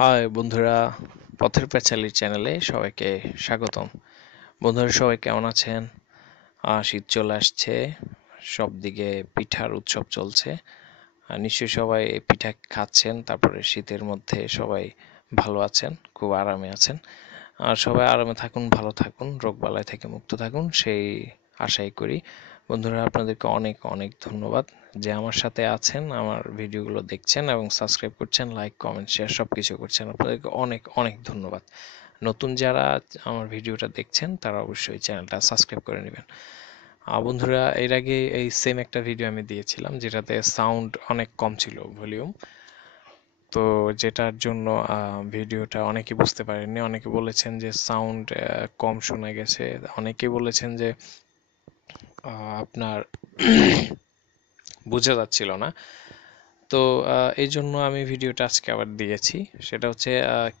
High বন্ধুরা, পথের পাঁচালী চ্যানেলে সবাইকে স্বাগতম। বন্ধুরা সবাই কেমন আছেন? শীত চলে আসছে, সব দিকে পিঠার উৎসব চলছে। নিশ্চয়ই সবাই পিঠা খাচ্ছেন, তারপরে শীতের মধ্যে সবাই ভালো আছেন, খুব আরামে আছেন। আর সবাই আরামে থাকুন, ভালো থাকুন, রোগবালাই থেকে মুক্ত থাকুন, সেই আশাই করি। বন্ধুরা আপনাদেরকে অনেক অনেক ধন্যবাদ যে আমার সাথে আছেন, আমার ভিডিওগুলো দেখছেন এবং সাবস্ক্রাইব করছেন, লাইক কমেন্ট শেয়ার সব কিছু করছেন। আপনাদেরকে অনেক অনেক ধন্যবাদ। নতুন যারা আমার ভিডিওটা দেখছেন তারা অবশ্যই চ্যানেলটা সাবস্ক্রাইব করে নেবেন। বন্ধুরা এর আগে এই সেম একটা ভিডিও আমি দিয়েছিলাম যেটাতে সাউন্ড অনেক কম ছিল, ভলিউম। তো যেটার জন্য ভিডিওটা অনেকে বুঝতে পারেননি, অনেকে বলেছেন যে সাউন্ড কম শোনা গেছে, অনেকে বলেছেন যে আপনার বোঝা যাচ্ছিল না। তো এই জন্য আমি ভিডিওটা আজকে আবার দিয়েছি। সেটা হচ্ছে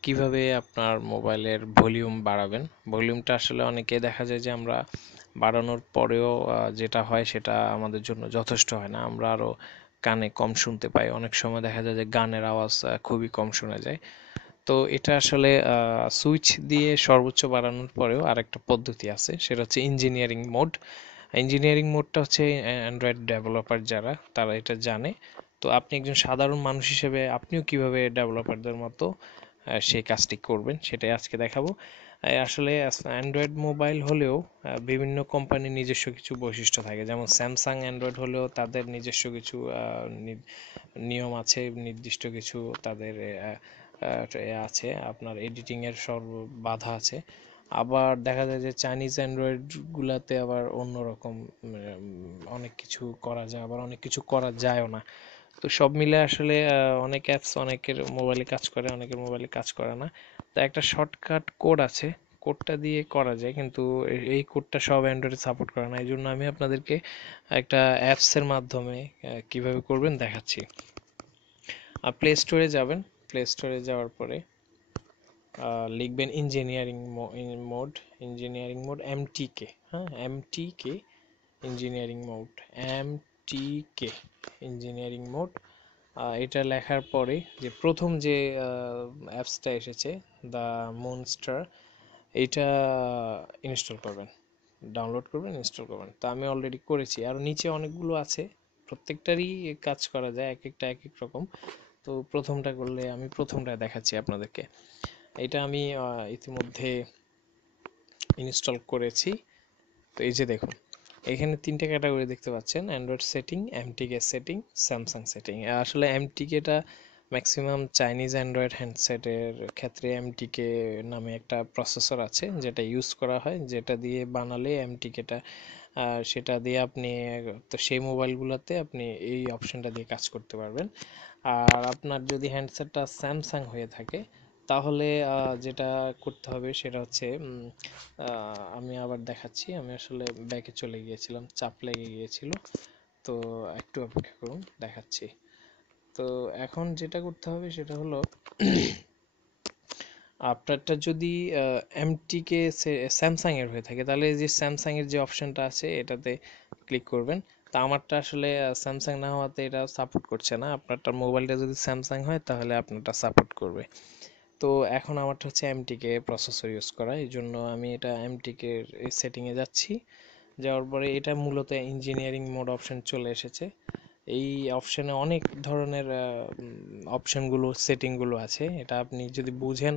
কিভাবে আপনার মোবাইলের ভলিউম বাড়াবেন। ভলিউমটা আসলে অনেকে দেখা যায় যে আমরা বাড়ানোর পরেও যেটা হয় সেটা আমাদের জন্য যথেষ্ট হয় না, আমরা আরও কানে কম শুনতে পাই। অনেক সময় দেখা যায় যে গানের আওয়াজ খুবই কম শোনা যায়। তো এটা আসলে সুইচ দিয়ে সর্বোচ্চ বাড়ানোর পরেও আরেকটা পদ্ধতি আছে, সেটা হচ্ছে ইঞ্জিনিয়ারিং মোড। ইঞ্জিনিয়ারিং মোডটা হচ্ছে অ্যান্ড্রয়েড ডেভেলপার যারা তারা এটা জানে। তো আপনি একজন সাধারণ মানুষ হিসেবে আপনিও কিভাবে ডেভেলপারদের মতো সেই কাজটি করবেন সেটাই আজকে দেখাবো। আসলে অ্যান্ড্রয়েড মোবাইল হলেও বিভিন্ন কোম্পানির নিজস্ব কিছু বৈশিষ্ট্য থাকে, যেমন স্যামসাং অ্যান্ড্রয়েড হলেও তাদের নিজস্ব কিছু নিয়ম আছে, নির্দিষ্ট কিছু তাদের আছে, আপনার এডিটিংয়ের সর্ব বাধা আছে। আবার দেখা যায় যে চাইনিজ অ্যান্ড্রয়েড গুলাতে আবার অন্যরকম অনেক কিছু করা যায়, আবার অনেক কিছু করা যায়ও না। তো সব মিলে আসলে অনেক অ্যাপস অনেকের মোবাইলে কাজ করে, অনেকের মোবাইলে কাজ করে না। তো একটা শর্টকাট কোড আছে, কোডটা দিয়ে করা যায়, কিন্তু এই কোডটা সব অ্যান্ড্রয়েডে সাপোর্ট করে না। এই জন্য আমি আপনাদেরকে একটা অ্যাপসের মাধ্যমে কিভাবে করবেন দেখাচ্ছি। প্লে স্টোরে যাবেন, প্লে স্টোরে যাওয়ার পরে লিখবেন মোড ইঞ্জিনিয়ারিং মোড এমটিকে, হ্যাঁ এমটিকে ইঞ্জিনিয়ারিং মোড, এমটিকে ইঞ্জিনিয়ারিং মোড। এটা লেখার পরে যে প্রথম যে অ্যাপসটা এসেছে, দ্য মনস্টার, এইটা ইনস্টল করবেন, ডাউনলোড করবেন, ইনস্টল করবেন। তো আমি অলরেডি করেছি, আর নিচে অনেকগুলো আছে, প্রত্যেকটারই কাজ করা যায়, এক একটা এক এক রকম। তো প্রথমটা করলে আমি প্রথমটা দেখাচ্ছি আপনাদেরকে। এটা আমি ইতিমধ্যে ইনস্টল করেছি। তো এই যে দেখুন, এখানে তিনটে ক্যাটাগরি দেখতে পাচ্ছেন: Android setting, এমটিকে setting, Samsung setting. আসলে এমটিকেটা ম্যাক্সিমাম চাইনিজ অ্যান্ড্রয়েড হ্যান্ডসেটের ক্ষেত্রে এমটিকে নামে একটা প্রসেসর আছে যেটা ইউজ করা হয়, যেটা দিয়ে বানালে এমটিকেটা সেটা দিয়ে আপনি, তো সেই মোবাইলগুলোতে আপনি এই অপশনটা দিয়ে কাজ করতে পারবেন। আর আপনার যদি হ্যান্ডসেটটা স্যামসাং হয়ে থাকে তাহলে যেটা করতে হবে সেটা হচ্ছে আমি আবার দেখাচ্ছি। আমি আসলে ব্যাকে চলে গিয়েছিলাম, চাপ লেগে গিয়েছিল। তো একটু অপেক্ষা করুন, দেখাচ্ছি। তো এখন যেটা করতে হবে সেটা হলো আপনারটা যদি এমটিকে স্যামসাং এর হয়ে থাকে তাহলে এই যে স্যামসাং এর যে অপশনটা আছে এটাতে ক্লিক করবেন। তা আমারটা আসলে স্যামসাং না হওয়াতে এটা সাপোর্ট করছে না। আপনারটা মোবাইলটা যদি স্যামসাং হয় তাহলে আপনারটা সাপোর্ট করবে। তো এখন আমারটা হচ্ছে এমটিকে প্রসেসর ইউজ করা, এই জন্য আমি এটা এমটিকে সেটিংয়ে যাচ্ছি। যাওয়ার পরে এটা মূলত ইঞ্জিনিয়ারিং মোড অপশন চলে এসেছে। এই অপশনে অনেক ধরনের অপশনগুলো, সেটিংগুলো আছে। এটা আপনি যদি বুঝেন,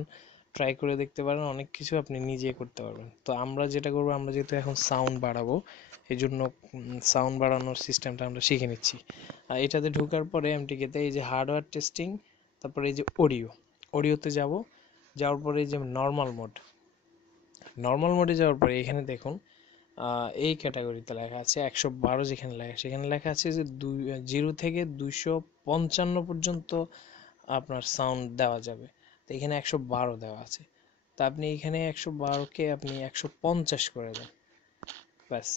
ট্রাই করে দেখতে পারেন, অনেক কিছু আপনি নিজে করতে পারবেন। তো আমরা যেটা করবো, আমরা যেহেতু এখন সাউন্ড বাড়াবো এই জন্য সাউন্ড বাড়ানোর সিস্টেমটা আমরা শিখে নিচ্ছি। আর এটাতে ঢোকার পরে এমটিকেতে এই যে হার্ডওয়্যার টেস্টিং, তারপরে এই যে অডিওতে যাব। যাওয়ার পরে এই যে নর্মাল মোডে যাওয়ার পরে এখানে দেখুন এই ক্যাটাগরিতে লেখা আছে 112, যেখানে লেখা সেখানে লেখা আছে যে 0 থেকে 255 পর্যন্ত আপনার সাউন্ড দেওয়া যাবে। তো এখানে 112 দেওয়া আছে। তা আপনি এখানে 112কে আপনি 150 করে দেন, ব্যাস,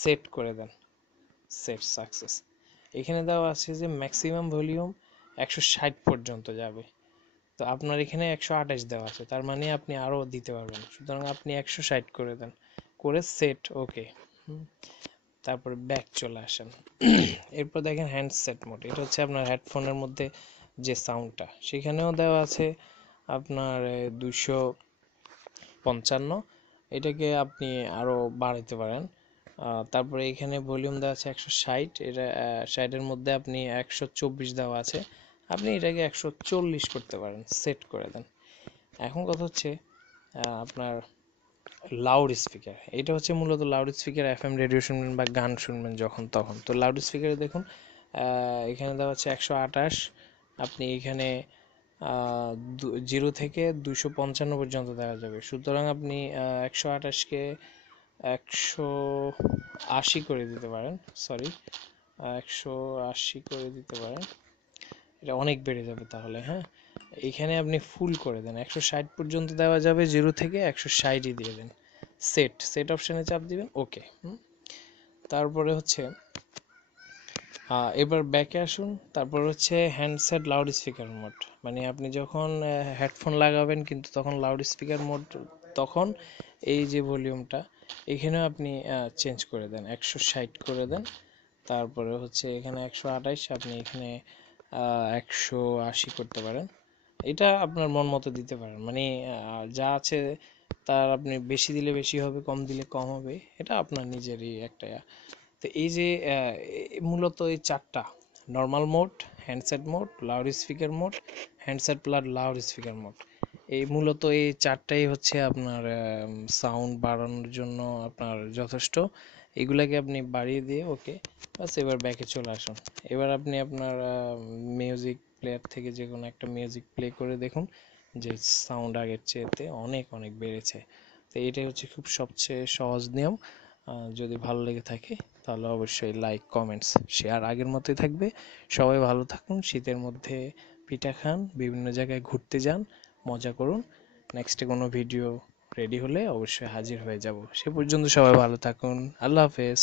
সেট করে দেন, সেট সাকসেস। এখানে দেওয়া আছে যে ম্যাক্সিমাম ভলিউম 160 পর্যন্ত যাবে। তো আপনার এখানে 128 দেওয়া আছে, তার মানে আপনি আরও দিতে পারবেন, সুতরাং আপনি 160 করে দেন, করে সেট ওকে। তারপরে ব্যাক চলে আসেন। এরপর দেখেন হ্যান্ডসেট মোড, এটা হচ্ছে আপনার হেডফোনের মধ্যে যে সাউন্ডটা, সেখানেও দেওয়া আছে আপনার 255, এটাকে আপনি আরও বাড়াতে পারেন। তারপরে এখানে ভলিউম দেওয়া আছে 160, এটা 60-এর মধ্যে আপনি 124 দেওয়া আছে, আপনি এটাকে 140 করতে পারেন, সেট করে দেন। এখন কথা হচ্ছে আপনার লাউড স্পিকার, এটা হচ্ছে মূলত লাউড স্পিকার, এফএম রেডিও শুনবেন বা গান শুনবেন যখন তখন। তো লাউড স্পিকারে দেখুন এখানে দেওয়া হচ্ছে 128, আপনি এখানে 0 থেকে 255 পর্যন্ত দেওয়া যাবে। সুতরাং আপনি 128কে 180 করে দিতে পারেন, সরি 180 করে দিতে পারেন, এটা অনেক বেড়ে যাবে তাহলে। হ্যাঁ, এইখানে আপনি ফুল করে দেন, 160 পর্যন্ত দেওয়া যাবে, 0 থেকে 160ই দিয়ে দেন, সেট সেট অপশানে চাপ দিবেন, ওকে। তারপরে হচ্ছে এবার ব্যাকে আসুন। তারপর হচ্ছে হ্যান্ডসেট লাউড স্পিকার মোড, মানে আপনি যখন হেডফোন লাগাবেন কিন্তু তখন লাউড স্পিকার মোড, তখন এই যে ভলিউমটা এখানেও আপনি চেঞ্জ করে দেন, 160 করে দেন। তারপরে হচ্ছে এখানে 128, আপনি এখানে 180 করতে পারেন। এটা আপনার মন মতো দিতে পারেন, মানে যা আছে তার আপনি বেশি দিলে বেশি হবে, কম দিলে কম হবে, এটা আপনার নিজেরই একটা। তো এই যে মূলত এই চারটা, normal mode, handset mode, loud speaker mode, handset plus loud speaker mode, এই মূলত এই চারটাই হচ্ছে আপনার সাউন্ড বাড়ানোর জন্য আপনার যথেষ্ট। এগুলাকে আপনি বাড়িয়ে দিয়ে ওকে, বাস এবার ব্যাকে চলে আসুন। এবার আপনি আপনার মিউজিক প্লেয়ার থেকে যে কোনো একটা মিউজিক প্লে করে দেখুন যে সাউন্ড আগের চেয়েতে অনেক অনেক বেড়েছে। তো এটাই হচ্ছে খুব সবচেয়ে সহজ নিয়ম। যদি ভালো লেগে থাকে তাহলে অবশ্যই লাইক, কমেন্টস, শেয়ার আগের মতোই থাকবে। সবাই ভালো থাকুন, শীতের মধ্যে পিঠা খান, বিভিন্ন জায়গায় ঘুরতে যান, মজা করুন। নেক্সটে কোনো ভিডিও রেডি হলে অবশ্যই হাজির হয়ে যাব। সে পর্যন্ত সবাই ভালো থাকুন, আল্লাহ হাফেজ।